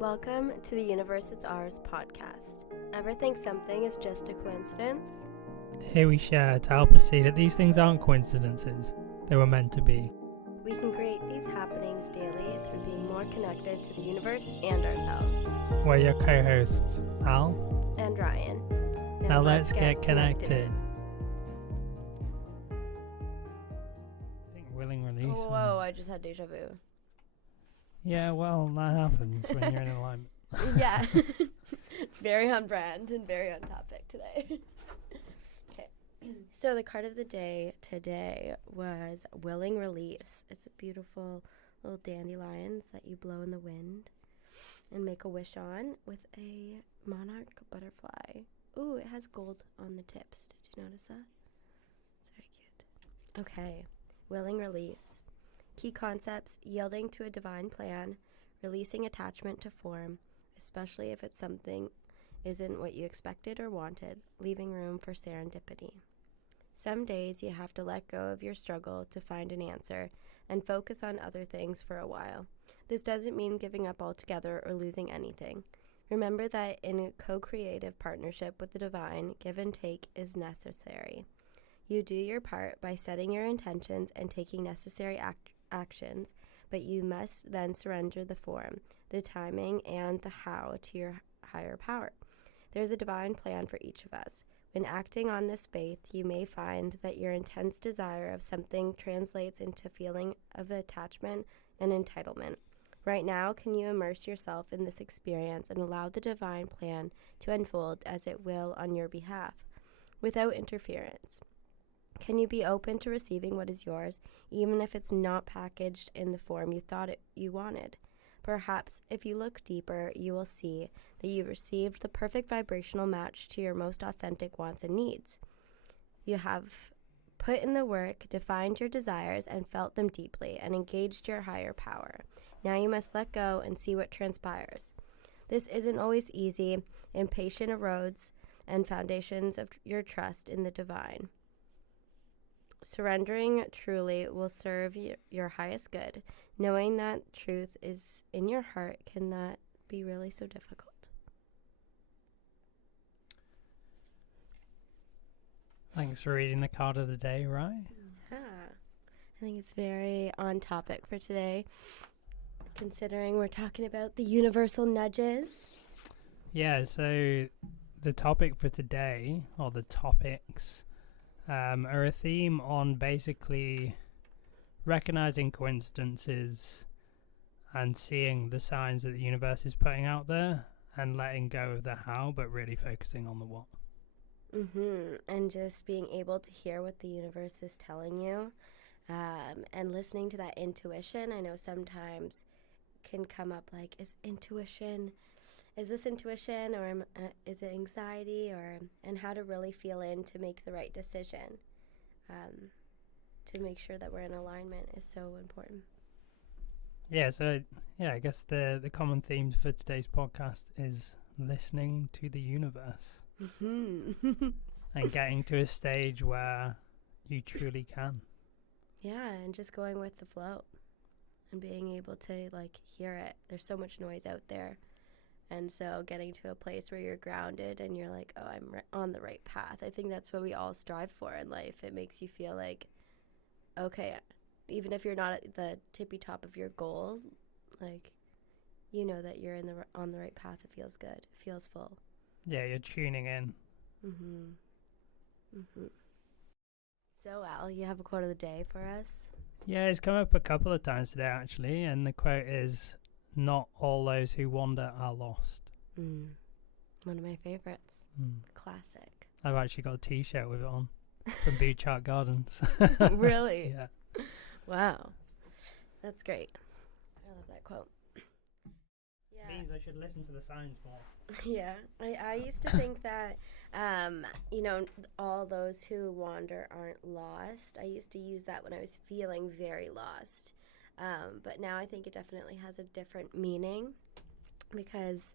Welcome to the Universe Is Ours podcast. Ever think something is just a coincidence? Here we share to help us see that these things aren't coincidences, they were meant to be. We can create these happenings daily through being more connected to the universe and ourselves. We're your co-hosts, Al and Ryan. Now let's get connected. I think willing release. Whoa, I just had deja vu. Yeah, well, that happens when you're in alignment. Yeah. It's very on brand and very on topic today. Okay. So the card of the day today was willing release. It's a beautiful little dandelions that you blow in the wind and make a wish on with a monarch butterfly. Ooh, it has gold on the tips. Did you notice that? It's very cute. Okay. Willing release. Key concepts: yielding to a divine plan, releasing attachment to form, especially if it's something isn't what you expected or wanted, leaving room for serendipity. Some days you have to let go of your struggle to find an answer and focus on other things for a while. This doesn't mean giving up altogether or losing anything. Remember that in a co-creative partnership with the divine, give and take is necessary. You do your part by setting your intentions and taking necessary actions, but you must then surrender the form, the timing, and the how to your higher power. There's a divine plan for each of us. When acting on this faith, you may find that your intense desire of something translates into feeling of attachment and entitlement. Right now, can you immerse yourself in this experience and allow the divine plan to unfold as it will on your behalf, without interference? Can you be open to receiving what is yours, even if it's not packaged in the form you thought you wanted? Perhaps, if you look deeper, you will see that you received the perfect vibrational match to your most authentic wants and needs. You have put in the work, defined your desires, and felt them deeply, and engaged your higher power. Now you must let go and see what transpires. This isn't always easy. Impatience erodes and foundations of your trust in the divine. Surrendering truly will serve your highest good. Knowing that truth is in your heart can that be really so difficult? Thanks for reading the card of the day, right? Yeah. I think it's very on topic for today, considering we're talking about the universal nudges. Yeah, so the topic for today, or the topics, are a theme on basically recognizing coincidences and seeing the signs that the universe is putting out there and letting go of the how, but really focusing on the what. And just being able to hear what the universe is telling you, and listening to that intuition. I know sometimes can come up like, is this intuition, or is it anxiety, and how to really feel in to make the right decision, to make sure that we're in alignment is so important. Yeah, so I guess the common theme for today's podcast is listening to the universe and getting to a stage where you truly can. Yeah, and just going with the flow and being able to hear it. There's so much noise out there. And so getting to a place where you're grounded and you're like, oh, I'm on the right path. I think that's what we all strive for in life. It makes you feel like, okay, even if you're not at the tippy top of your goals, you know that you're on the right path. It feels good. It feels full. Yeah, you're tuning in. So, Al, you have a quote of the day for us? Yeah, it's come up a couple of times today, actually. And the quote is, "Not all those who wander are lost." One of my favorites. Classic. I've actually got a t-shirt with it on from Beach Art Gardens. Really? Yeah. Wow. That's great. I love that quote. Yeah. Means I should listen to the signs more. Yeah. I used to think that, all those who wander aren't lost. I used to use that when I was feeling very lost. But now I think it definitely has a different meaning, because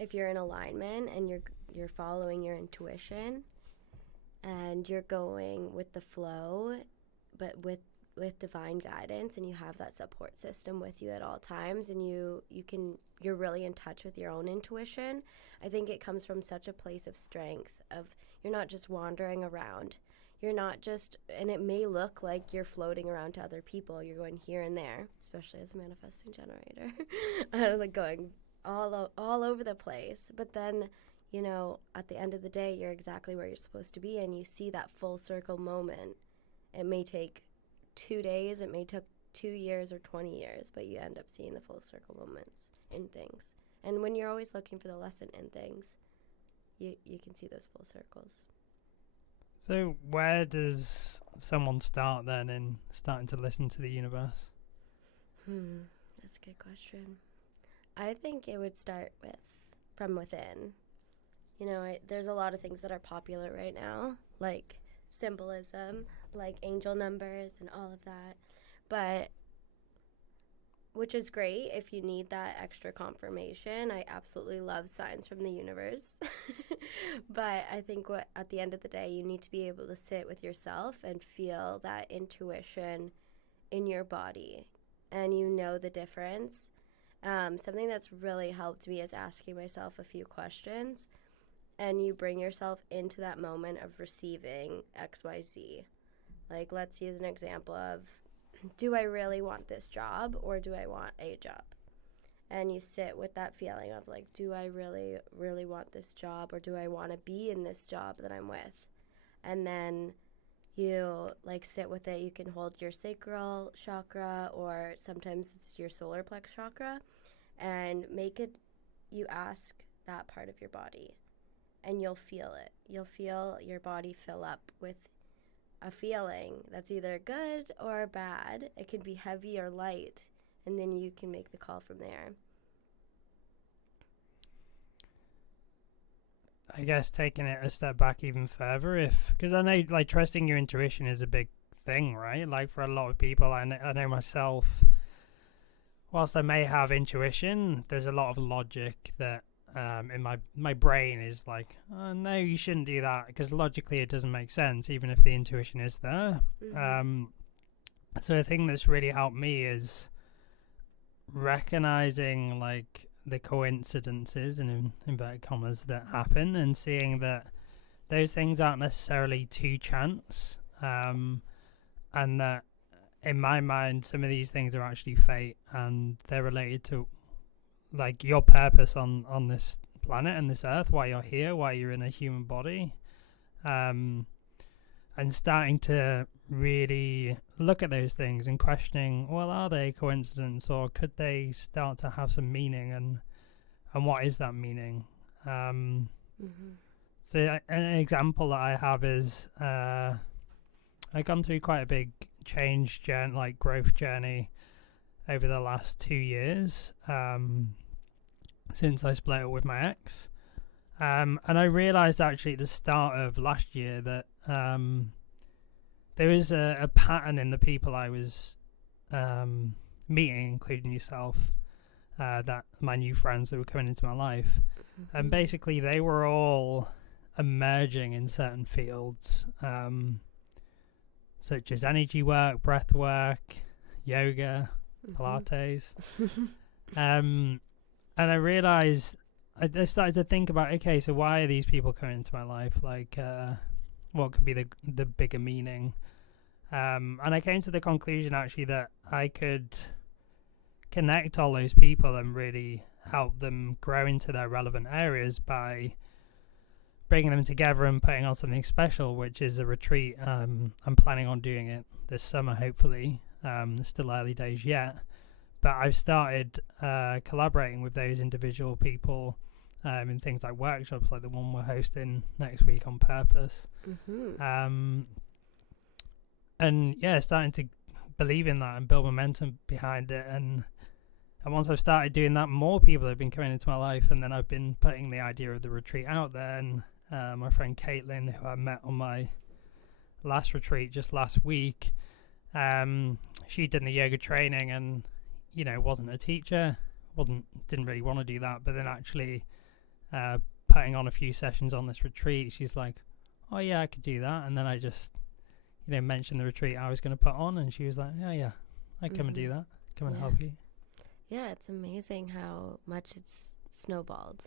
if you're in alignment and you're following your intuition and you're going with the flow, but with divine guidance, and you have that support system with you at all times, and you're really in touch with your own intuition. I think it comes from such a place of strength, of you're not just wandering around. You're not just, and it may look like you're floating around to other people. You're going here and there, especially as a manifesting generator, like going all over the place. But then, at the end of the day, you're exactly where you're supposed to be, and you see that full circle moment. It may take 2 days, it may take 2 years or 20 years, but you end up seeing the full circle moments in things. And when you're always looking for the lesson in things, you can see those full circles. So where does someone start then in starting to listen to the universe? That's a good question. I think it would start from within. There's a lot of things that are popular right now, like symbolism, like angel numbers and all of that. But which is great if you need that extra confirmation. I absolutely love signs from the universe. But I think at the end of the day, you need to be able to sit with yourself and feel that intuition in your body, and the difference. Something that's really helped me is asking myself a few questions, and you bring yourself into that moment of receiving XYZ. Like, let's use an example of, do I really want this job, or do I want a job? And you sit with that feeling of, like, do I really, really want this job, or do I want to be in this job that I'm with? And then you, sit with it. You can hold your sacral chakra, or sometimes it's your solar plex chakra, and you ask that part of your body, and you'll feel it. You'll feel your body fill up with a feeling that's either good or bad. It could be heavy or light, and then you can make the call from there. I guess taking it a step back even further, because I know trusting your intuition is a big thing, right? Like for a lot of people, I know myself, whilst I may have intuition, there's a lot of logic that in my brain is like, oh, no, you shouldn't do that, because logically it doesn't make sense, even if the intuition is there. Mm-hmm. So a thing that's really helped me is recognizing the coincidences, in inverted commas, that happen, and seeing that those things aren't necessarily to chance, and that in my mind some of these things are actually fate, and they're related to your purpose on this planet and this earth, why you're here, why you're in a human body, and starting to really look at those things and questioning, well, are they coincidence, or could they start to have some meaning, and what is that meaning? Mm-hmm. So an example that I have is I've gone through quite a big change journey, growth journey, over the last 2 years, since I split up with my ex. And I realised actually at the start of last year that there is a pattern in the people I was meeting, including yourself, that my new friends that were coming into my life. Mm-hmm. And basically they were all emerging in certain fields, such as energy work, breath work, yoga, Pilates. And I realized, I started to think about, okay, so why are these people coming into my life? What could be the bigger meaning? And I came to the conclusion actually that I could connect all those people and really help them grow into their relevant areas by bringing them together and putting on something special, which is a retreat. I'm planning on doing it this summer, hopefully. It's still early days yet, but I've started collaborating with those individual people in things like workshops, like the one we're hosting next week on purpose. Mm-hmm. And yeah, starting to believe in that and build momentum behind it. And once I've started doing that, more people have been coming into my life, and then I've been putting the idea of the retreat out there. And my friend Caitlin, who I met on my last retreat just last week, she'd done the yoga training and, wasn't a teacher, didn't really want to do that, but then actually putting on a few sessions on this retreat, she's like, oh yeah, I could do that. And then I just mentioned the retreat I was going to put on, and she was like, "Oh yeah, I'd come and do that. Come and Yeah. help you." Yeah, it's amazing how much it's snowballed.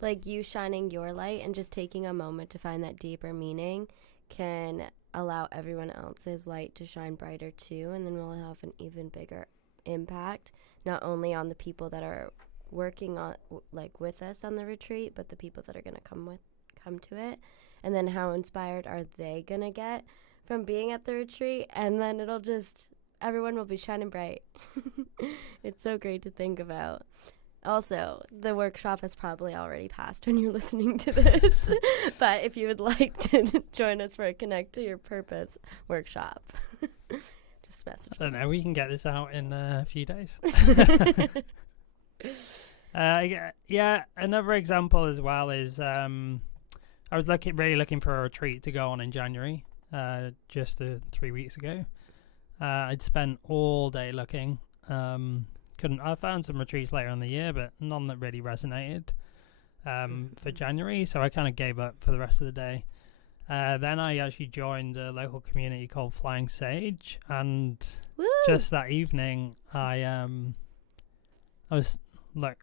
Like you shining your light and just taking a moment to find that deeper meaning can allow everyone else's light to shine brighter too, and then we'll have an even bigger impact, not only on the people that are working on like with us on the retreat, but the people that are going to come to it. And then how inspired are they going to get from being at the retreat? And then it'll just, everyone will be shining bright. It's so great to think about. Also, the workshop has probably already passed when you're listening to this. But if you would like to join us for a Connect to Your Purpose workshop, just message us. I don't know. We can get this out in a few days. Yeah. Another example as well is I was really looking for a retreat to go on in January, just 3 weeks ago. I'd spent all day looking. I found some retreats later in the year, but none that really resonated for January, so I kind of gave up for the rest of the day. Then I actually joined a local community called Flying Sage, and just that evening I was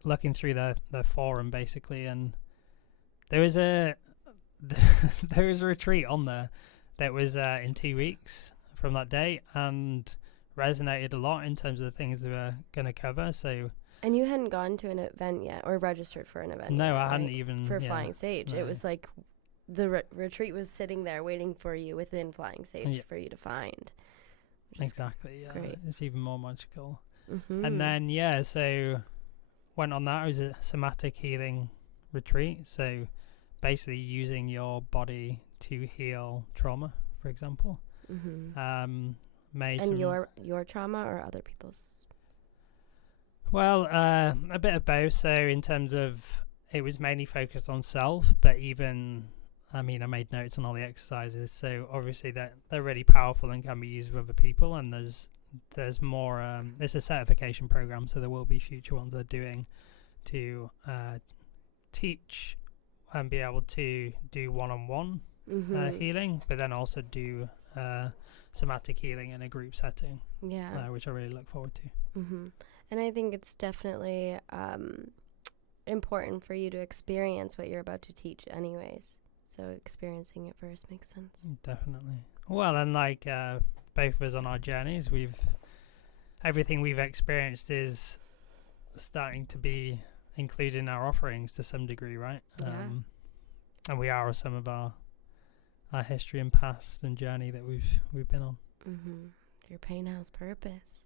looking through their forum basically, and there was a retreat on there that was in 2 weeks from that day, and resonated a lot in terms of the things they were going to cover. So, and you hadn't gone to an event yet or registered for an event? No, yet, I right? hadn't even for Flying Sage. No. It was like the retreat was sitting there waiting for you within Flying Sage for you to find. Exactly. Yeah, great. It's even more magical. Mm-hmm. And then so went on that. It was a somatic healing retreat. So basically using your body to heal trauma, for example. Mm-hmm. And your trauma or other people's? Well, a bit of both. So in terms of, it was mainly focused on self, but even, I made notes on all the exercises. So obviously they're really powerful and can be used with other people. And there's more, it's a certification program, so there will be future ones they're doing to teach and be able to do one-on-one healing, but then also do somatic healing in a group setting, which I really look forward to. And I think it's definitely important for you to experience what you're about to teach anyways, so experiencing it first makes sense. Definitely. Well, and like both of us on our journeys, everything we've experienced is starting to be included in our offerings to some degree, right? And we are some of our history and past and journey that we've been on. Your pain has purpose.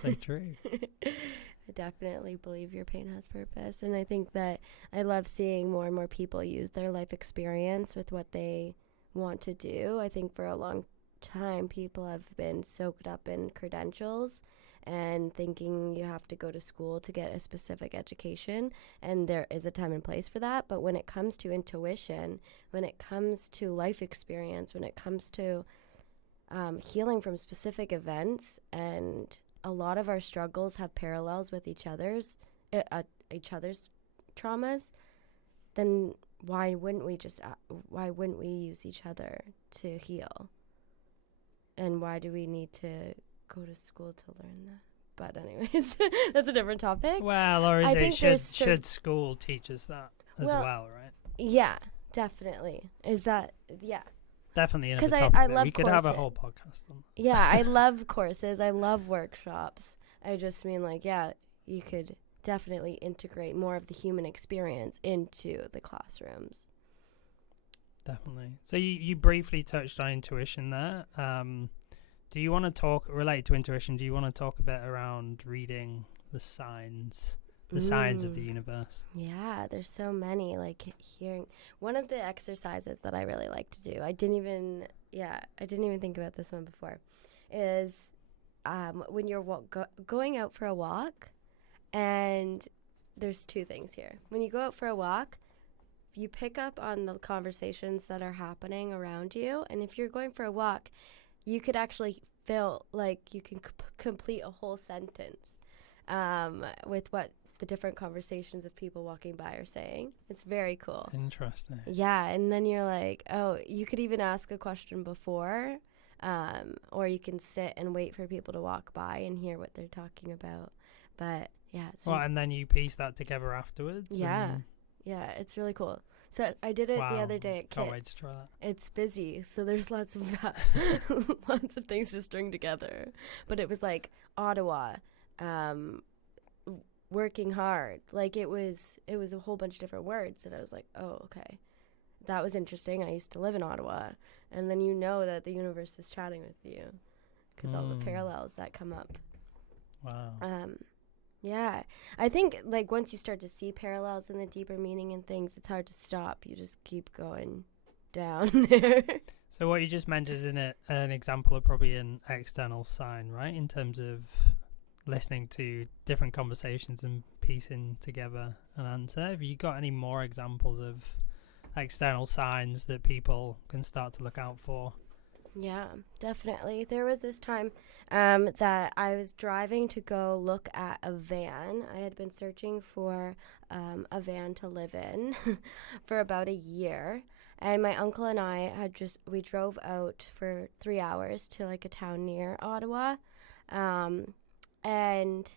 So true. I definitely believe your pain has purpose, and I think that I love seeing more and more people use their life experience with what they want to do. I think for a long time people have been soaked up in credentials and thinking you have to go to school to get a specific education, and there is a time and place for that. But when it comes to intuition, when it comes to life experience, when it comes to healing from specific events, and a lot of our struggles have parallels with each other's traumas, then why wouldn't we use each other to heal? And why do we need to go to school to learn that? But anyways, that's a different topic. Well, or is it should school teach us that as well, right? Yeah, definitely. Is that definitely another 'cause topic I that love we could have a whole podcast on. Yeah, I love courses. I love workshops. I just mean you could definitely integrate more of the human experience into the classrooms. Definitely. So you briefly touched on intuition there. Do you want to relate to intuition? Do you want to talk a bit around reading the signs of the universe? Yeah, there's so many. Like hearing one of the exercises that I really like to do. I didn't even think about this one before. Is when you're going out for a walk, and there's two things here. When you go out for a walk, you pick up on the conversations that are happening around you, and if you're going for a walk, you could actually feel like you can complete a whole sentence with what the different conversations of people walking by are saying. It's very cool. Interesting. Yeah, and then you're like, oh, you could even ask a question before or you can sit and wait for people to walk by and hear what they're talking about. But yeah, and then you piece that together afterwards. Yeah, it's really cool. So I did it the other day at Kids. Can't wait to try that. It's busy, so there's lots of lots of things to string together. But it was like Ottawa, working hard. Like it was a whole bunch of different words that I was like, oh, okay, that was interesting. I used to live in Ottawa, and then you know that the universe is chatting with you because all the parallels that come up. Wow. Yeah, I think like once you start to see parallels in the deeper meaning in things, it's hard to stop. You just keep going down there. So what you just mentioned is an example of probably an external sign, right? In terms of listening to different conversations and piecing together an answer. Have you got any more examples of external signs that people can start to look out for? Yeah, definitely. There was this time that I was driving to go look at a van. I had been searching for a van to live in for about a year. And my uncle and I we drove out for 3 hours to like a town near Ottawa. And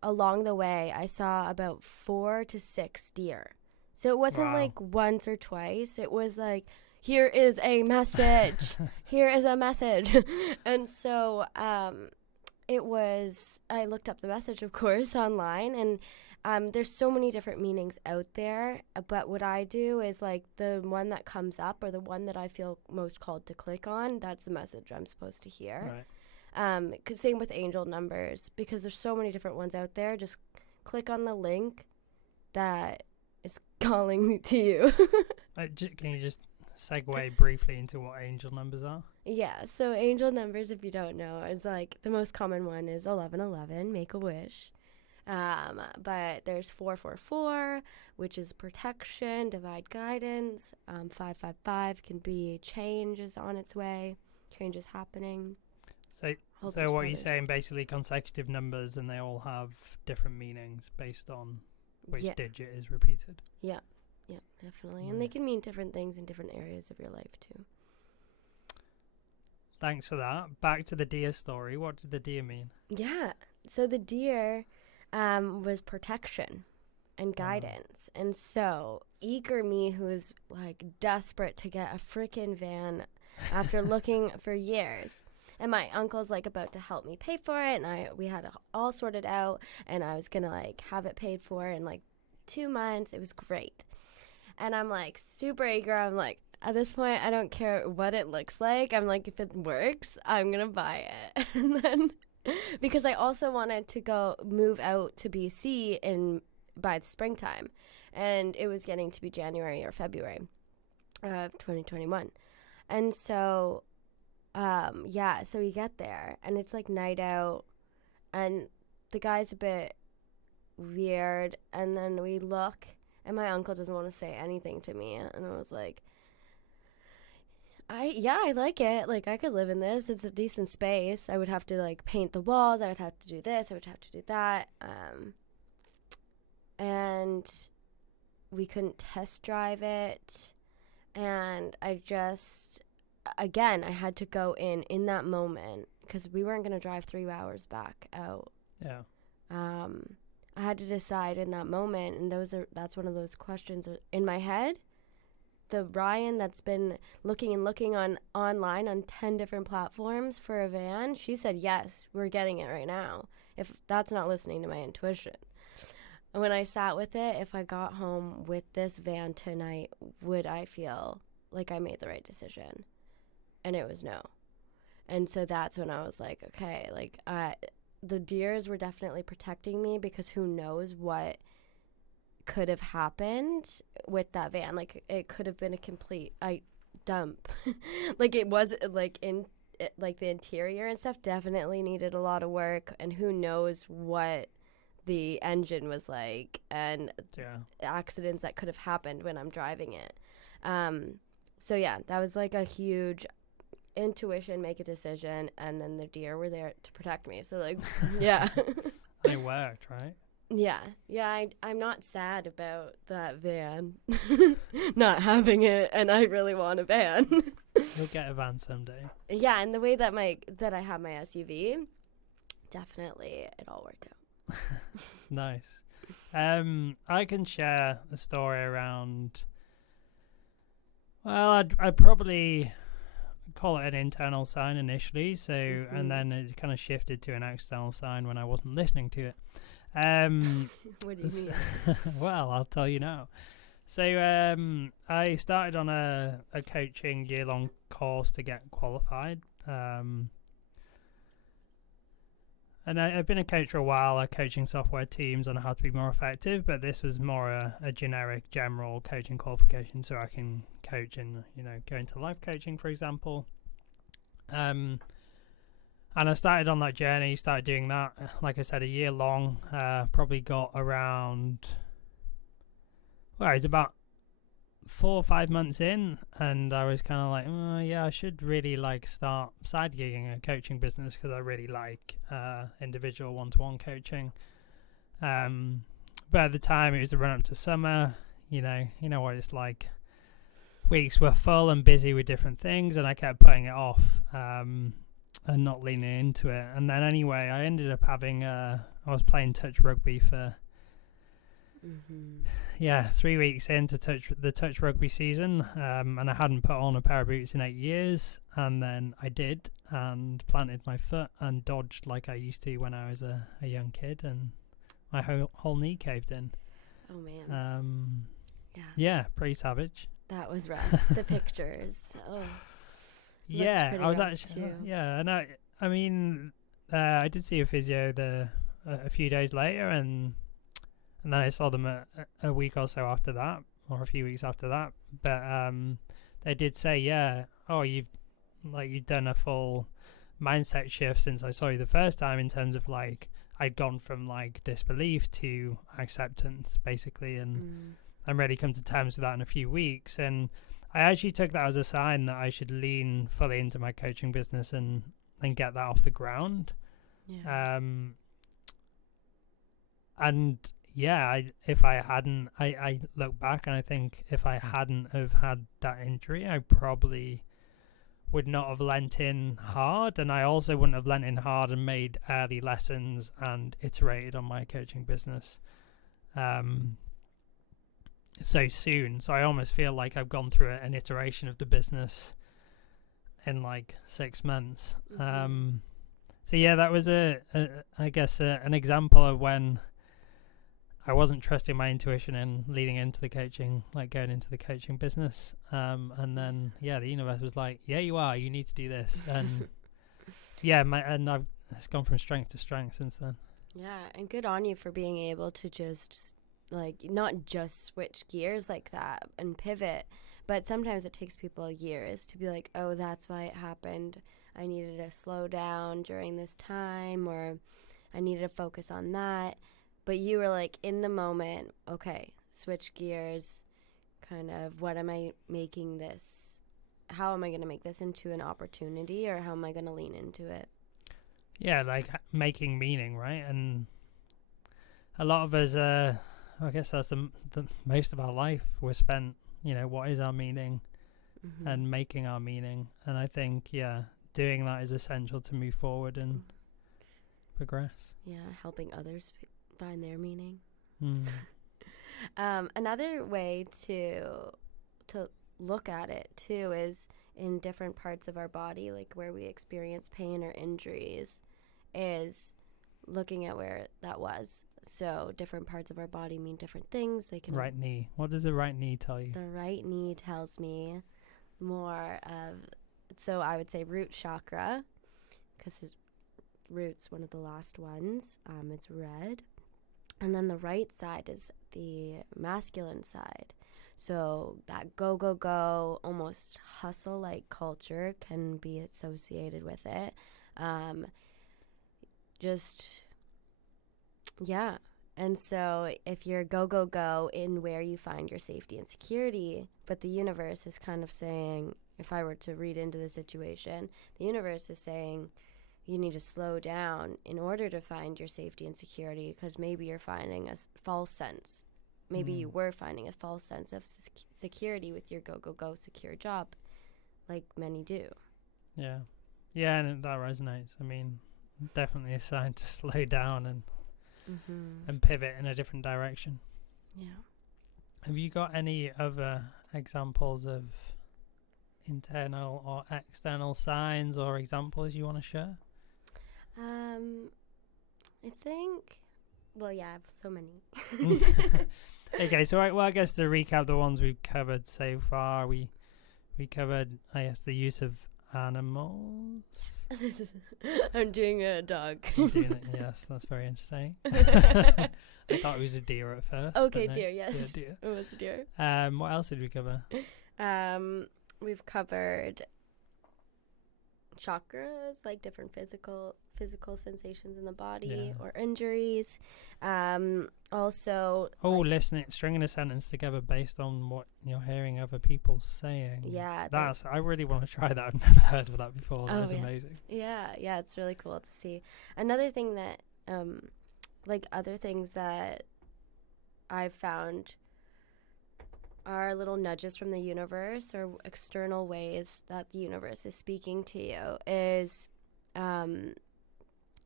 along the way, I saw about 4 to 6 deer. So it wasn't like once or twice. It was like, here is a message. Here is a message. And so I looked up the message, of course, online. And there's so many different meanings out there. But what I do is like the one that comes up or the one that I feel most called to click on, that's the message I'm supposed to hear. Right. 'Cause same with angel numbers, because there's so many different ones out there. Just click on the link that is calling to you. Can you just segue briefly into what angel numbers are? Yeah, so angel numbers, if you don't know, is like the most common one is 1111, make a wish. But there's 444, which is protection, divine guidance. 555 can be change is on its way, change is happening. So what you're saying, basically consecutive numbers, and they all have different meanings based on which digit is repeated. Yeah, definitely. And they can mean different things in different areas of your life too. Thanks for that. Back to the deer story. What did the deer mean? Yeah, so the deer was protection and guidance. And so eager me, who was like desperate to get a freaking van after looking for years. And my uncle's like about to help me pay for it, and we had it all sorted out, and I was gonna like have it paid for in like 2 months. It was great. And I'm like super eager. I'm like, at this point, I don't care what it looks like. I'm like, if it works, I'm gonna buy it. And then because I also wanted to go move out to BC by the springtime, and it was getting to be January or February of 2021. And so so we get there, and it's like night out, and the guy's a bit weird, and then we look, and my uncle doesn't want to say anything to me, and I was like, I like it. Like, I could live in this. It's a decent space. I would have to, like, paint the walls. I would have to do this. I would have to do that. And we couldn't test drive it. And I just, again, I had to go in that moment because we weren't going to drive 3 hours back out. Yeah. I had to decide in that moment, and that's one of those questions in my head. The Ryan that's been looking online on 10 different platforms for a van, she said, yes, we're getting it right now. If that's not listening to my intuition. And when I sat with it, if I got home with this van tonight, would I feel like I made the right decision? And it was no. And so that's when I was like, okay, like the deers were definitely protecting me, because who knows what could have happened with that van. Like, it could have been a complete dump. Like, it was like the interior and stuff definitely needed a lot of work, and who knows what the engine was like, and accidents that could have happened when I'm driving it. So yeah, that was like a huge intuition, make a decision, and then the deer were there to protect me. So like, yeah. It worked, right? I'm not sad about that van not having it, and I really want a van. You'll get a van someday. Yeah, and the way that I have my SUV, definitely it all worked out. Nice. I can share a story around. Well, I'd probably call it an internal sign initially, so and then it kind of shifted to an external sign when I wasn't listening to it. What do you mean? Well, I'll tell you now. So I started on a coaching year-long course to get qualified. And I've been a coach for a while, coaching software teams on how to be more effective, but this was more a generic, general coaching qualification, so I can coach and, go into life coaching, for example. And I started on that journey, started doing that, like I said, a year long, probably got around, it's about 4 or 5 months in, and I was kind of like, I should really start side gigging a coaching business because I really like individual one-to-one coaching. But at the time, it was the run-up to summer. You know what it's like. Weeks were full and busy with different things, and I kept putting it off and not leaning into it. And then anyway, I ended up having I was playing touch rugby for 3 weeks into the touch rugby season, and I hadn't put on a pair of boots in 8 years, and then I did and planted my foot and dodged like I used to when I was a young kid, and my whole knee caved in. Oh man. Yeah, pretty savage. That was rough. The pictures. Oh. Yeah, I was actually too. Yeah, and I mean, I did see a physio a few days later, and then I saw them a week or so after that, or a few weeks after that. But they did say, you've done a full mindset shift since I saw you the first time, in terms of I'd gone from disbelief to acceptance, basically, and I'm ready to come to terms with that in a few weeks. And I actually took that as a sign that I should lean fully into my coaching business and get that off the ground. Yeah. If I hadn't, I look back and I think if I hadn't have had that injury, I probably would not have lent in hard, and I also wouldn't have lent in hard and made early lessons and iterated on my coaching business so soon. So I almost feel like I've gone through an iteration of the business in 6 months. So yeah, that was an example of when I wasn't trusting my intuition and leading into the coaching, going into the coaching business. And then, the universe was like, yeah, you are. You need to do this. And it's gone from strength to strength since then. Yeah, and good on you for being able to just, not just switch gears like that and pivot. But sometimes it takes people years to be like, oh, that's why it happened. I needed to slow down during this time, or I needed to focus on that. But you were in the moment, okay, switch gears, kind of, what am I making this, how am I going to make this into an opportunity, or how am I going to lean into it? Yeah, making meaning, right? And a lot of us, I guess that's the most of our life we're spent, what is our meaning and making our meaning. And I think, doing that is essential to move forward and progress. Yeah, helping others find their meaning. Another way to look at it too is in different parts of our body, where we experience pain or injuries, is looking at where that was. So different parts of our body mean different things. They can. Right knee. What does the right knee tell you? The right knee tells me more of, so I would say root chakra, because root's one of the last ones. It's red. And then the right side is the masculine side. So that go, go, go, almost hustle-like culture can be associated with it. And so if you're go, go, go in where you find your safety and security, but the universe is kind of saying, if I were to read into the situation, the universe is saying, you need to slow down in order to find your safety and security, because maybe you're finding a false sense. Maybe you were finding a false sense of security with your go secure job, like many do. Yeah. Yeah, and that resonates. I mean, definitely a sign to slow down and pivot in a different direction. Yeah. Have you got any other examples of internal or external signs or examples you want to share? I think, well, yeah, I have so many. Okay, so I guess to recap the ones we've covered so far, we covered, I guess, the use of animals. I'm doing a dog. Yes, that's very interesting. I thought it was a deer at first. Okay, no. deer, yes. Yeah, deer. It was a deer. What else did we cover? We've covered chakras, like different physical sensations in the body or injuries. Also, listening, stringing a sentence together based on what you're hearing other people saying. Yeah, I really want to try that. I've never heard of that before. That is amazing. Yeah, it's really cool to see. Another thing that, other things that I've found are little nudges from the universe or external ways that the universe is speaking to you is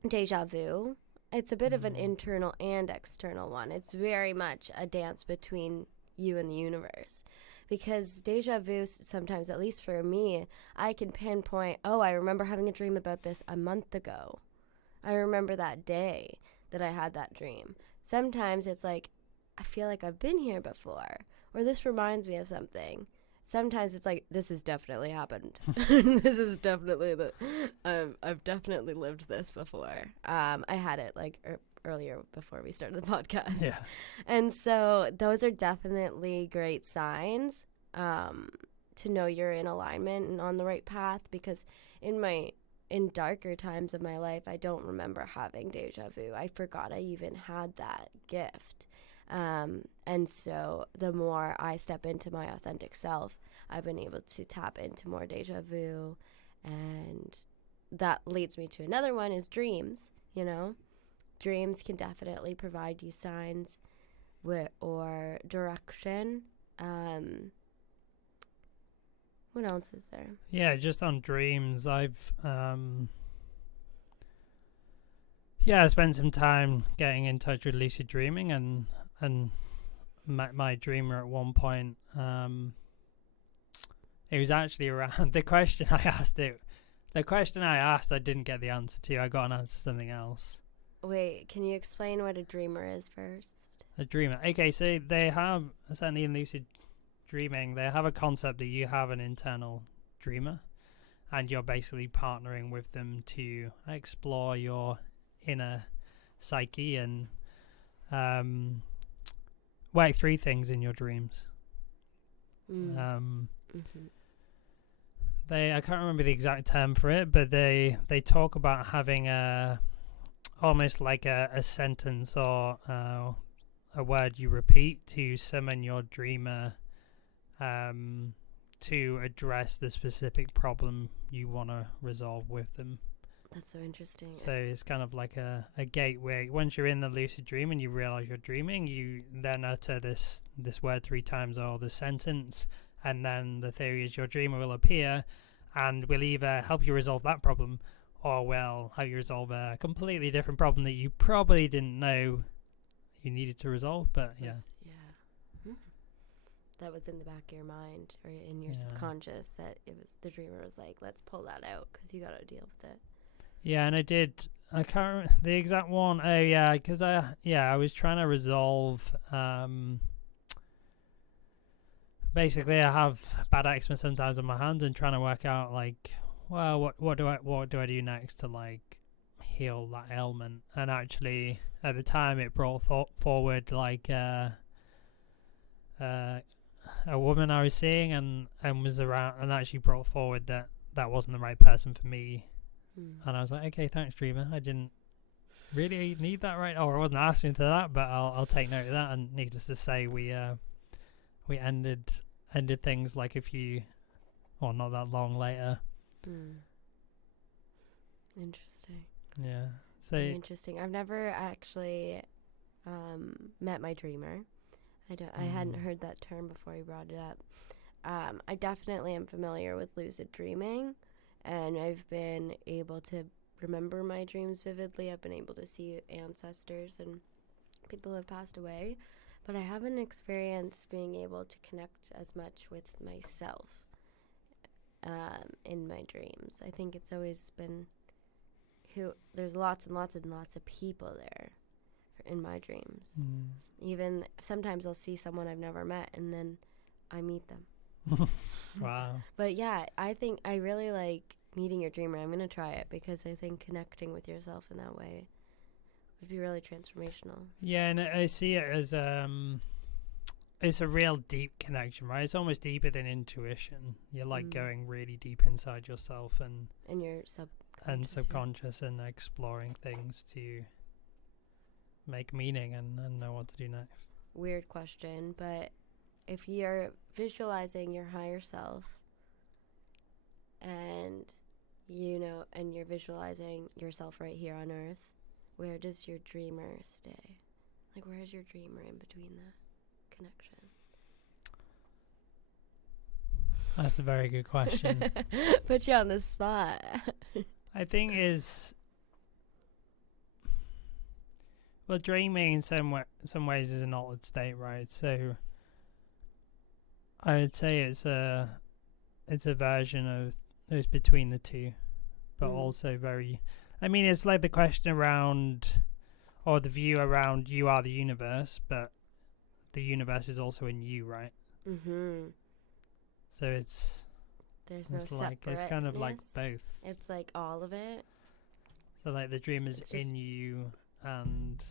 deja vu. It's a bit of an internal and external one. It's very much a dance between you and the universe, because deja vu sometimes, at least for me, I can pinpoint, I remember having a dream about this a month ago. I remember that day that I had that dream. Sometimes it's like, I feel like I've been here before, or this reminds me of something. Sometimes it's like, this has definitely happened. This is definitely I've definitely lived this before. I had it like earlier before we started the podcast. Yeah. And so those are definitely great signs to know you're in alignment and on the right path, because in darker times of my life, I don't remember having deja vu. I forgot I even had that gift. And so the more I step into my authentic self, I've been able to tap into more deja vu. And that leads me to another one, is dreams. Dreams can definitely provide you signs or direction. What else is there? Yeah, just on dreams, I've I spent some time getting in touch with lucid dreaming, and my dreamer at one point, it was actually around the question I asked I didn't get the answer to. I got an answer to something else. Wait, can you explain what a dreamer is first? A dreamer. Okay, so they have, certainly in lucid dreaming, they have a concept that you have an internal dreamer, and you're basically partnering with them to explore your inner psyche and work through things in your dreams. I can't remember the exact term for it, but they talk about having almost like a sentence or a word you repeat to summon your dreamer to address the specific problem you want to resolve with them. That's so interesting. So it's kind of like a gateway. Once you're in the lucid dream and you realize you're dreaming, you then utter this word 3 times or the sentence, and then the theory is your dreamer will appear and will either help you resolve that problem or will help you resolve a completely different problem that you probably didn't know you needed to resolve. But that was in the back of your mind or in your subconscious, that it was the dreamer was like, let's pull that out because you got to deal with it. Yeah, and I can't remember the exact one. Oh yeah, because I was trying to resolve. Basically, I have bad eczema sometimes on my hands, and trying to work out like, well, what do I do next to like heal that ailment? And actually, at the time, it brought forward like a woman I was seeing, and was around, and actually brought forward that wasn't the right person for me. And I was like, okay, thanks, dreamer. I didn't really need that I wasn't asking for that, but I'll take note of that. And needless to say, we ended things like not that long later. Interesting. Yeah. So Very interesting. I've never actually met my dreamer. I hadn't heard that term before you brought it up. I definitely am familiar with lucid dreaming, and I've been able to remember my dreams vividly. I've been able to see ancestors and people who have passed away, but I haven't experienced being able to connect as much with myself in my dreams. I think it's always been there's lots and lots and lots of people there in my dreams. Even sometimes I'll see someone I've never met and then I meet them. Wow. But yeah, I think I really like meeting your dreamer. I'm going to try it because I think connecting with yourself in that way would be really transformational. Yeah, and I see it as it's a real deep connection, right? It's almost deeper than intuition. You're like going really deep inside yourself and your subconscious and exploring things to make meaning and know what to do next. Weird question, but if you're visualizing your higher self and and you're visualizing yourself right here on earth, where does your dreamer stay? Like, where is your dreamer in between the connection? That's a very good question. Put you on the spot. I think dreaming in some ways is an altered state, right? So I would say it's a version of those between the two, but also very. I mean, it's like the question around, or the view around, you are the universe, but the universe is also in you, right? Mm-hmm. So there's no separateness. It's kind of like both. It's like all of it. So like the dream is in you, and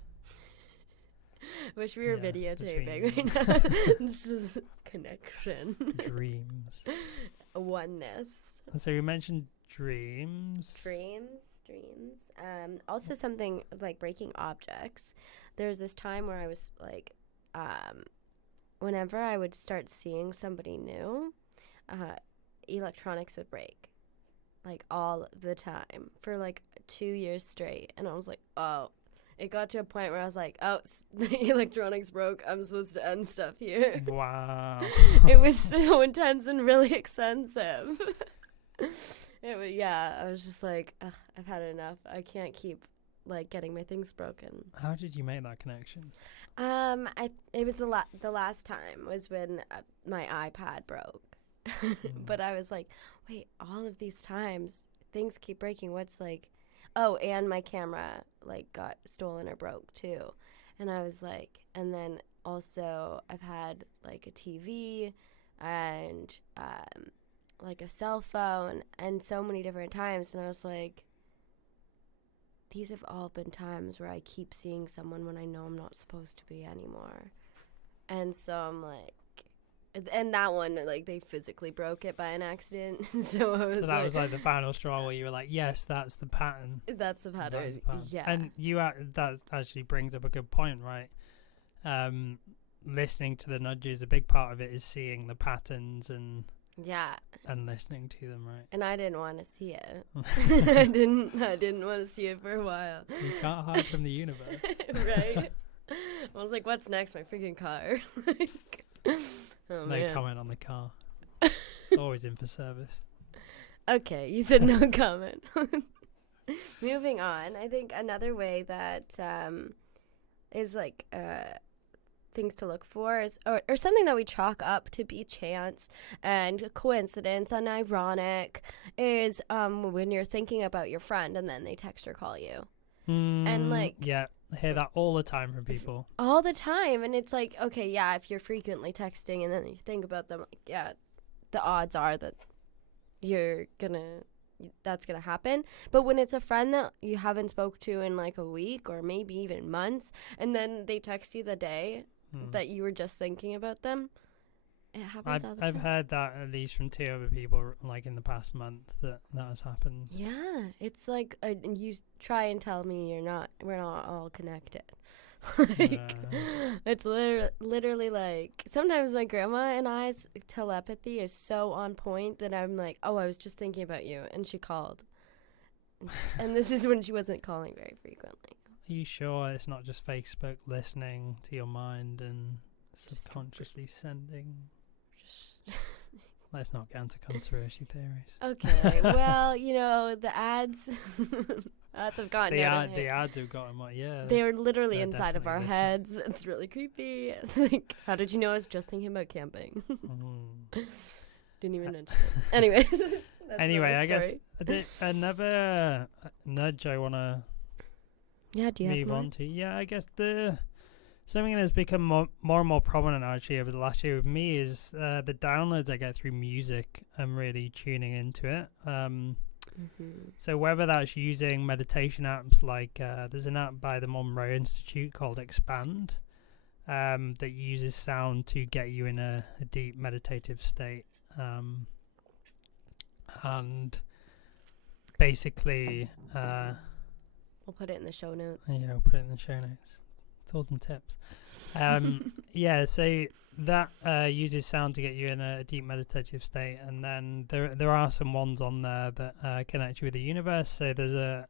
wish we were videotaping right now. It's just connection. Dreams. Oneness. So you mentioned dreams. Dreams. Also something like breaking objects. There's this time where I was like, whenever I would start seeing somebody new, electronics would break. Like all the time for like 2 years straight. And I was like, oh. It got to a point where I was like, oh, the electronics broke. I'm supposed to end stuff here. Wow. It was so intense and really expensive. I was just like, ugh, I've had enough. I can't keep like getting my things broken. How did you make that connection? It was the last time was when my iPad broke. But I was like, wait, all of these times things keep breaking. What's like, oh, and my camera like got stolen or broke too. And I was like, and then also I've had like a TV and like a cell phone and so many different times. And I was like, these have all been times where I keep seeing someone when I know I'm not supposed to be anymore. And so I'm like, and that one, like, they physically broke it by an accident. So I was so that was like the final straw where you were like, yes, that's the pattern. That's the pattern. Yeah. And that actually brings up a good point, right? Listening to the nudges, a big part of it is seeing the patterns and listening to them, right? And I didn't want to see it. I didn't want to see it for a while. You can't hide from the universe. Right? I was like, what's next? My freaking car. No comment on the car. It's always in for service. Okay, you said no comment. Moving on, I think another way that is like things to look for is, or something that we chalk up to be chance and coincidence and ironic is when you're thinking about your friend and then they text or call you. And like, yeah, I hear that all the time from people. All the time. And it's like, okay, yeah, if you're frequently texting and then you think about them, like, yeah, the odds are that that's gonna happen. But when it's a friend that you haven't spoke to in like a week or maybe even months, and then they text you the day that you were just thinking about them, it happens all the time. I've heard that at least from 2 other people, like in the past month, that has happened. Yeah, it's like you try and tell me we're not all connected. Like, it's literally like, sometimes my grandma and I's telepathy is so on point that I'm like, oh, I was just thinking about you, and she called. And this is when she wasn't calling very frequently. Are you sure it's not just Facebook listening to your mind and subconsciously sending? Just Let's not get into conspiracy theories. okay. Well, the ads. Ads have gotten The out of ads have gotten yeah. They're literally they're inside of our definitely heads. It's really creepy. It's like, how did you know I was just thinking about camping? Didn't even mention it. Anyway. Anyway, I guess another nudge I want to do you move have more? on to. Yeah, I guess something that's become more and more prominent actually over the last year with me is the downloads I get through music. I'm really tuning into it. So whether that's using meditation apps like there's an app by the Monroe Institute called Expand that uses sound to get you in a deep meditative state. And basically We'll put it in the show notes. yeah, we'll put it in the show notes. Tools and tips. Yeah, so that uses sound to get you in a deep meditative state, and then there are some ones on there that connect you with the universe. So there's a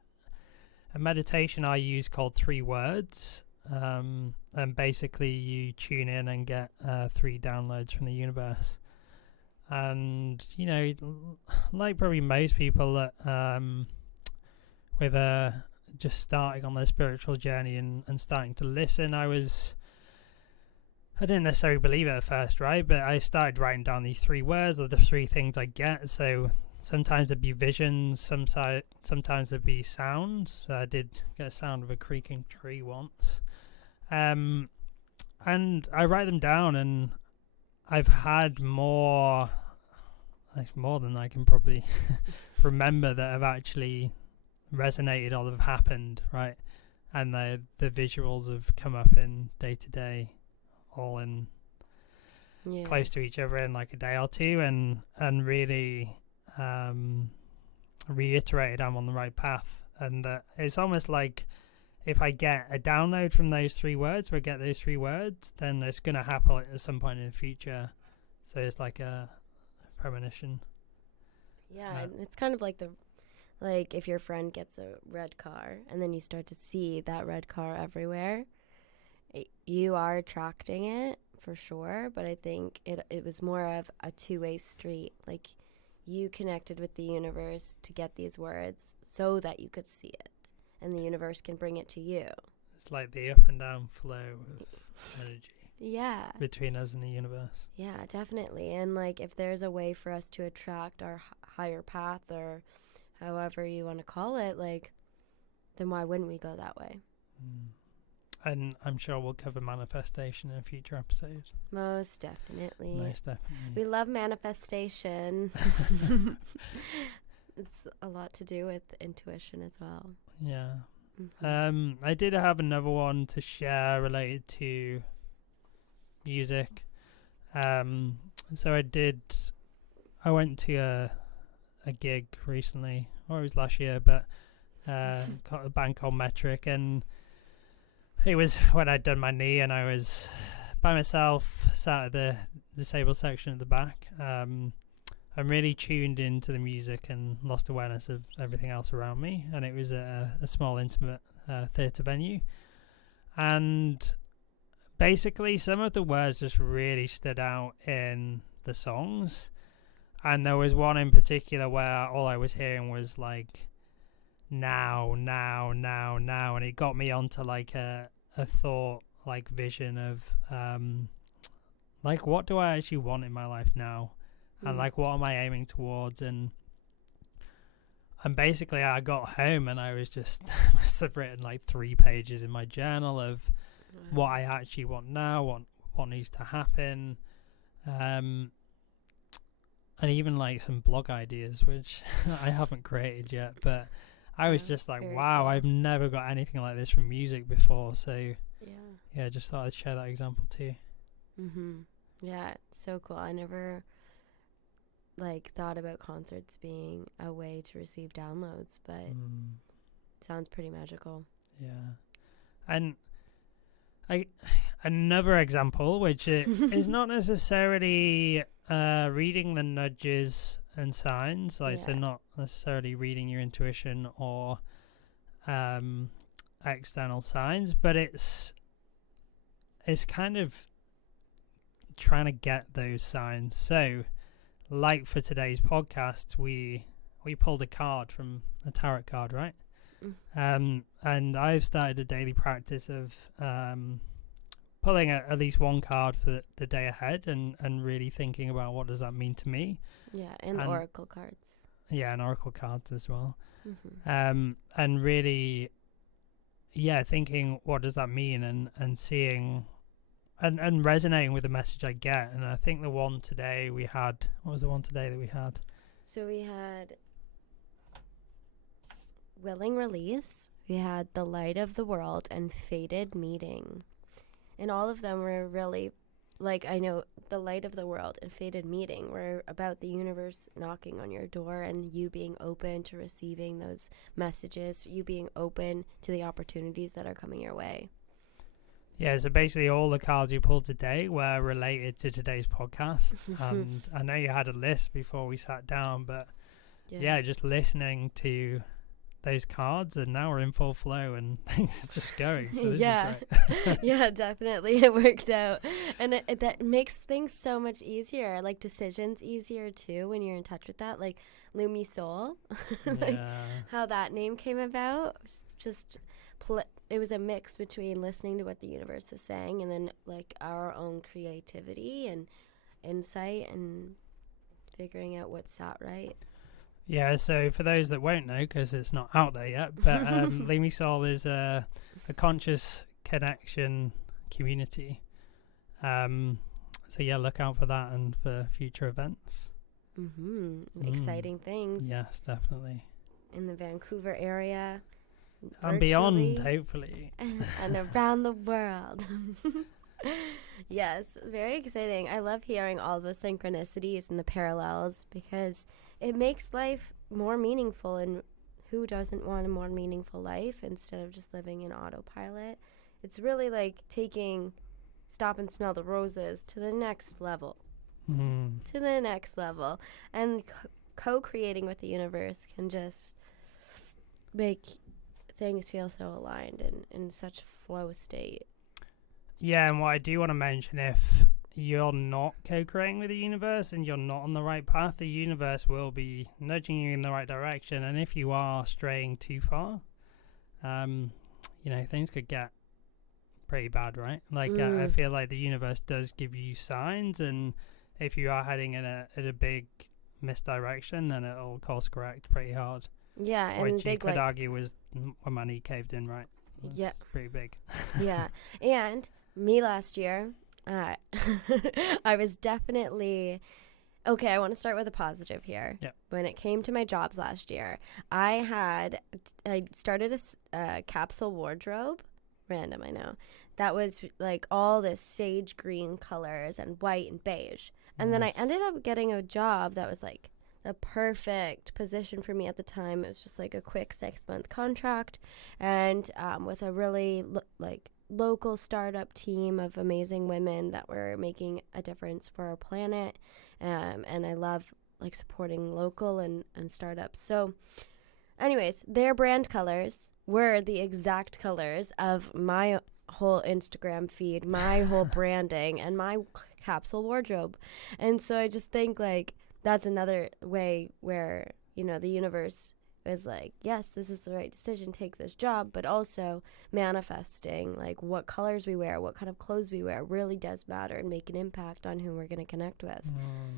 meditation I use called 3 Words, and basically you tune in and get 3 downloads from the universe. And like probably most people that with just starting on their spiritual journey and starting to listen, I didn't necessarily believe it at first, right? But I started writing down these 3 words of the 3 things I get. So sometimes it'd be visions, sometimes it'd be sounds. I did get a sound of a creaking tree once. And I write them down, and I've had more than I can probably remember that have actually resonated or have happened, right? And the visuals have come up in day to day, all in close to each other in like a day or two, and really reiterated I'm on the right path. And it's almost like if I get a download from those 3 words, or I get those 3 words, then it's going to happen at some point in the future. So it's like a premonition. Yeah, and it's kind of like if your friend gets a red car and then you start to see that red car everywhere, you are attracting it for sure, but I think it was more of a 2-way street. Like, you connected with the universe to get these words so that you could see it, and the universe can bring it to you. It's like the up and down flow of energy. Yeah. Between us and the universe. Yeah, definitely. And like, if there's a way for us to attract our higher path, or however you want to call it, like, then why wouldn't we go that way? And I'm sure we'll cover manifestation in a future episode. Most definitely. We love manifestation. It's a lot to do with intuition as well. Yeah. Mm-hmm. I did have another one to share related to music. So I went to a gig recently, or it was last year, but a band called Metric, and it was when I'd done my knee and I was by myself, sat at the disabled section at the back. I'm really tuned into the music and lost awareness of everything else around me, and it was a small intimate theatre venue, and basically some of the words just really stood out in the songs, and there was one in particular where all I was hearing was like now, and it got me onto like a thought, like vision of like, what do I actually want in my life now? And like, what am I aiming towards? And basically I got home and I was just must have written like 3 pages in my journal of what I actually want now, what needs to happen, and even like some blog ideas which I haven't created yet, but I was just like, wow, cool. I've never got anything like this from music before. So yeah, just thought I'd share that example too. Yeah, it's so cool. I never like thought about concerts being a way to receive downloads, but it sounds pretty magical. Yeah. And another example, which is not necessarily reading the nudges and signs, like so not necessarily reading your intuition or external signs, but it's kind of trying to get those signs. So like for today's podcast, we pulled a card from a tarot card, right? And I've started a daily practice of pulling at least one card for the day ahead, and really thinking about what does that mean to me. And oracle cards. And oracle cards as well. Mm-hmm. And really thinking what does that mean, and seeing and resonating with the message I get. And I think the one today we had, what was the one today that we had? So we had willing release, we had the light of the world, and fated meeting. And all of them were really, like, I know the light of the world and fated meeting were about the universe knocking on your door and you being open to receiving those messages, you being open to the opportunities that are coming your way. Yeah, so basically all the cards you pulled today were related to today's podcast. And I know you had a list before we sat down, but just listening to those cards, and now we're in full flow and things are just going. So this is great. Yeah, definitely. It worked out. And that makes things so much easier, like decisions easier too when you're in touch with that. Like Lumi Soul, like how that name came about. It was a mix between listening to what the universe was saying and then like our own creativity and insight and figuring out what sat right. Yeah, so for those that won't know, because it's not out there yet, but Lumi Soul is a conscious connection community. So look out for that and for future events. Exciting things. Yes, definitely. In the Vancouver area. And beyond, hopefully. And around the world. Yes, very exciting. I love hearing all the synchronicities and the parallels because it makes life more meaningful, and who doesn't want a more meaningful life instead of just living in autopilot? It's really like taking stop and smell the roses to the next level. To the next level. And co-creating with the universe can just make things feel so aligned and in such flow state. Yeah, and what I do want to mention, if you're not co-creating with the universe and you're not on the right path, the universe will be nudging you in the right direction. And if you are straying too far, things could get pretty bad, right? Like I feel like the universe does give you signs, and if you are heading in a big misdirection, then it'll course correct pretty hard. Yeah, and which you could argue was when money caved in, right? That's pretty big. Yeah, and me last year, I was definitely okay. I want to start with a positive here. Yeah. When it came to my jobs last year, I started a capsule wardrobe. Random, I know. That was like all this sage green colors and white and beige. And then I ended up getting a job that was like the perfect position for me at the time. It was just like a quick 6-month contract, and with a really local startup team of amazing women that were making a difference for our planet. And I love like supporting local and startups. So anyways, their brand colors were the exact colors of my whole Instagram feed, my whole branding, and my capsule wardrobe. And so I just think like that's another way where, the universe is like, yes, this is the right decision, take this job, but also manifesting like what colors we wear, what kind of clothes we wear really does matter and make an impact on who we're going to connect with.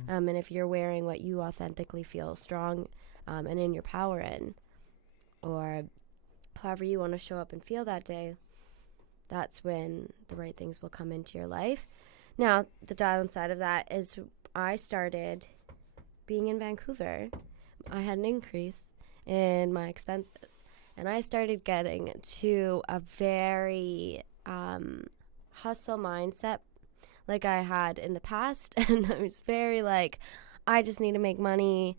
And if you're wearing what you authentically feel strong and in your power in, or however you want to show up and feel that day, that's when the right things will come into your life. Now, the downside of that is I started being in Vancouver. I had an increase in my expenses, and I started getting to a very hustle mindset like I had in the past. And I was very like, I just need to make money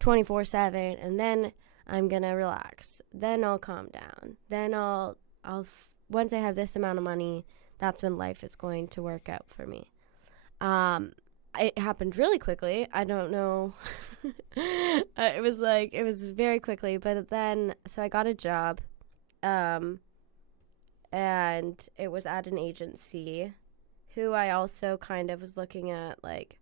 24/7, and then I'm gonna relax, then I'll calm down, then I'll once I have this amount of money, that's when life is going to work out for me. it happened really quickly. I don't know. It was very quickly. But then, so I got a job. And it was at an agency who I also kind of was looking at, like,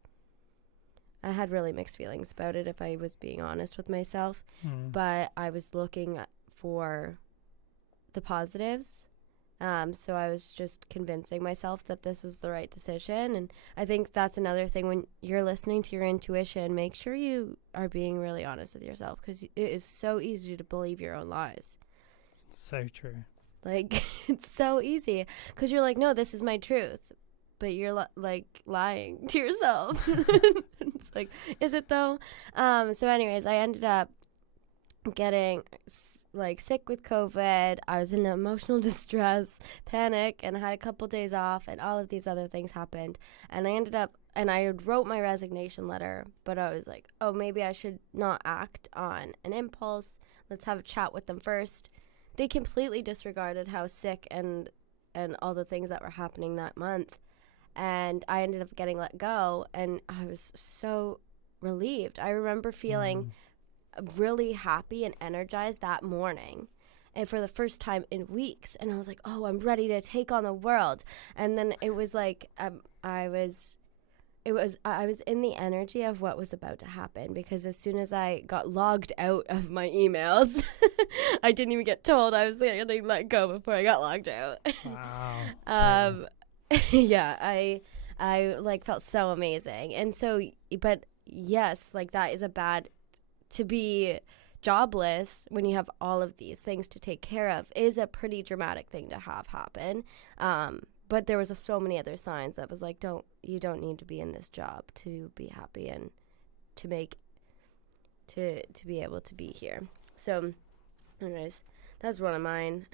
I had really mixed feelings about it, if I was being honest with myself. But I was looking for the positives. So I was just convincing myself that this was the right decision. And I think that's another thing when you're listening to your intuition, make sure you are being really honest with yourself, because it is so easy to believe your own lies. So true. Like, it's so easy because you're like, no, this is my truth. But you're lying to yourself. It's like, is it though? So anyways, I ended up getting sick with COVID. I was in emotional distress, panic, and I had a couple days off, and all of these other things happened. And I ended up, and I wrote my resignation letter, but I was like, oh, maybe I should not act on an impulse. Let's have a chat with them first. They completely disregarded how sick and all the things that were happening that month. And I ended up getting let go, and I was so relieved. I remember feeling really happy and energized that morning, and for the first time in weeks. And I was like, oh, I'm ready to take on the world. And then it was like I was in the energy of what was about to happen, because as soon as I got logged out of my emails, I didn't even get told I was getting let go before I got logged out. Wow. Yeah, I felt so amazing. And so, but yes, like, that is to be jobless when you have all of these things to take care of is a pretty dramatic thing to have happen. But there was so many other signs that was like, you don't need to be in this job to be happy and to be able to be here. So anyways, that's one of mine.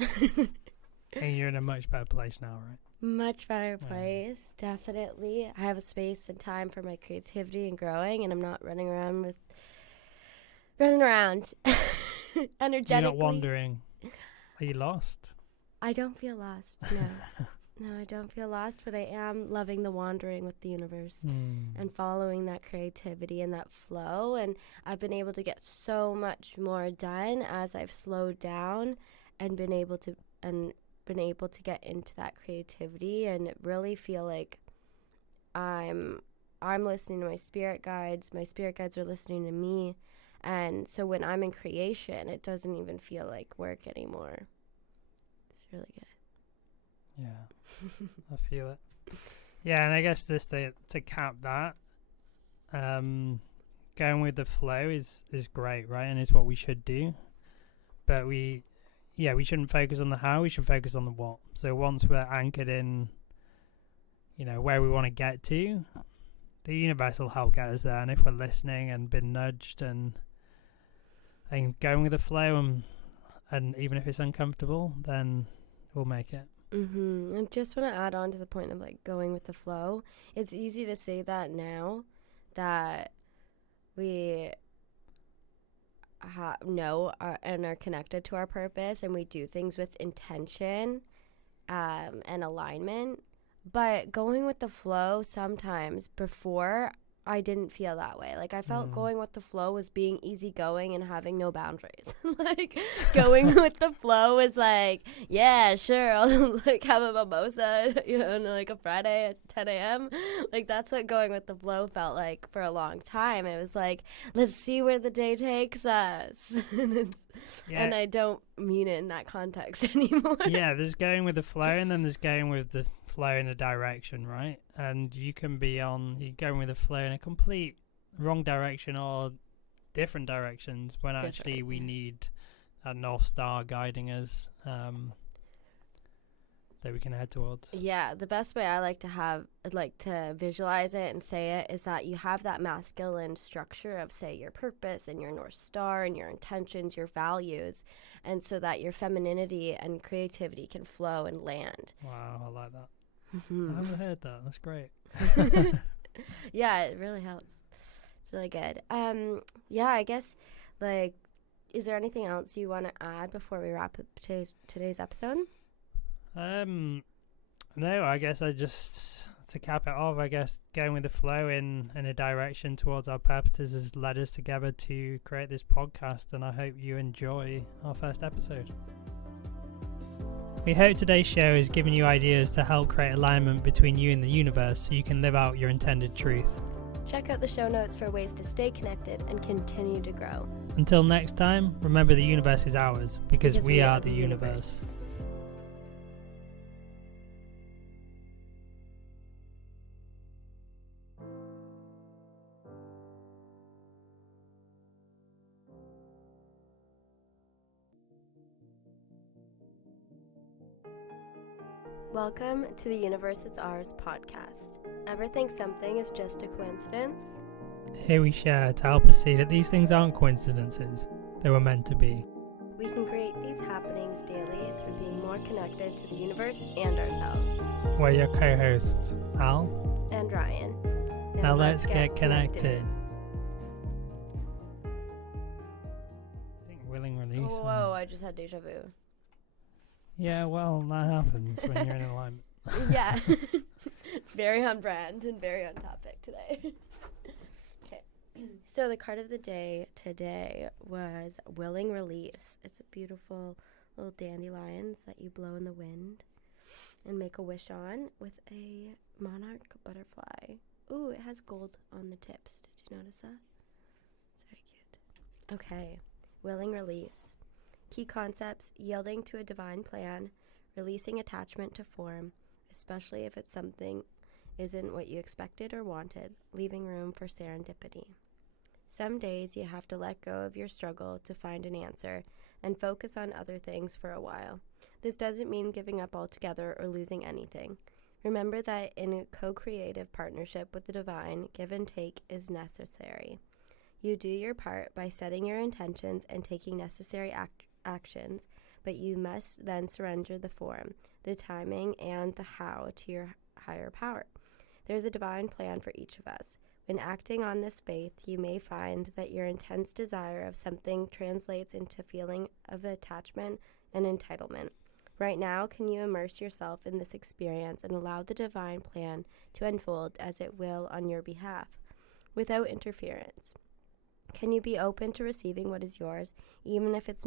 And you're in a much better place now, right? Much better place, definitely. I have a space and time for my creativity and growing, and I'm not running around energetically. You're not wandering. Are you lost? I don't feel lost, no. No, I don't feel lost, but I am loving the wandering with the universe and following that creativity and that flow. And I've been able to get so much more done as I've slowed down and been able to get into that creativity, and really feel like I'm listening to my spirit guides. My spirit guides are listening to me. And so when I'm in creation, it doesn't even feel like work anymore. It's really good. Yeah, I feel it. Yeah, and I guess just to cap that, going with the flow is great, right? And it's what we should do. But we shouldn't focus on the how, we should focus on the what. So once we're anchored in, where we want to get to, the universe will help get us there. And if we're listening and been nudged and going with the flow, and even if it's uncomfortable, then we'll make it. I just want to add on to the point of going with the flow. It's easy to say that now that we know and are connected to our purpose, and we do things with intention and alignment. But going with the flow, sometimes before, I didn't feel that way. I felt going with the flow was being easygoing and having no boundaries. Going with the flow was yeah, sure, I'll have a mimosa, on a Friday at 10 a.m. That's what going with the flow felt like for a long time. It was let's see where the day takes us. And I don't mean it in that context anymore. Yeah, there's going with the flow, and then there's going with the flow in a direction, right? And you can be you're going with the flow in a complete wrong direction or different directions, when actually we need that North Star guiding us, that we can head towards. Yeah, the best way I like to visualize it and say it is that you have that masculine structure of, say, your purpose and your North Star and your intentions, your values, and so that your femininity and creativity can flow and land. Wow, I like that. I haven't heard that. That's great. Yeah, it really helps. It's really good. Yeah, I guess, is there anything else you want to add before we wrap up today's episode? No, I guess I just to cap it off, I guess going with the flow in a direction towards our purposes has led us together to create this podcast, and I hope you enjoy our first episode. We hope today's show has given you ideas to help create alignment between you and the universe so you can live out your intended truth. Check out the show notes for ways to stay connected and continue to grow. Until next time, remember the universe is ours because we are the universe. Welcome to the Universe is Ours podcast. Ever think something is just a coincidence? Here we share to help us see that these things aren't coincidences, they were meant to be. We can create these happenings daily through being more connected to the universe and ourselves. We're your co-hosts, Al and Ryan. Now let's get connected. I think willing release. Whoa, I just had deja vu. Yeah, well, that happens when you're in alignment. Yeah. It's very on brand and very on topic today. Okay. So the card of the day today was willing release. It's a beautiful little dandelions that you blow in the wind and make a wish on with a monarch butterfly. Ooh, it has gold on the tips. Did you notice that? It's very cute. Okay. Willing release. Key concepts: yielding to a divine plan, releasing attachment to form, especially if it's something isn't what you expected or wanted, leaving room for serendipity. Some days you have to let go of your struggle to find an answer and focus on other things for a while. This doesn't mean giving up altogether or losing anything. Remember that in a co-creative partnership with the divine, give and take is necessary. You do your part by setting your intentions and taking necessary actions, but you must then surrender the form, the timing, and the how to your higher power. There's a divine plan for each of us. When acting on this faith, you may find that your intense desire of something translates into feeling of attachment and entitlement. Right now, can you immerse yourself in this experience and allow the divine plan to unfold as it will on your behalf, without interference? Can you be open to receiving what is yours, even if it's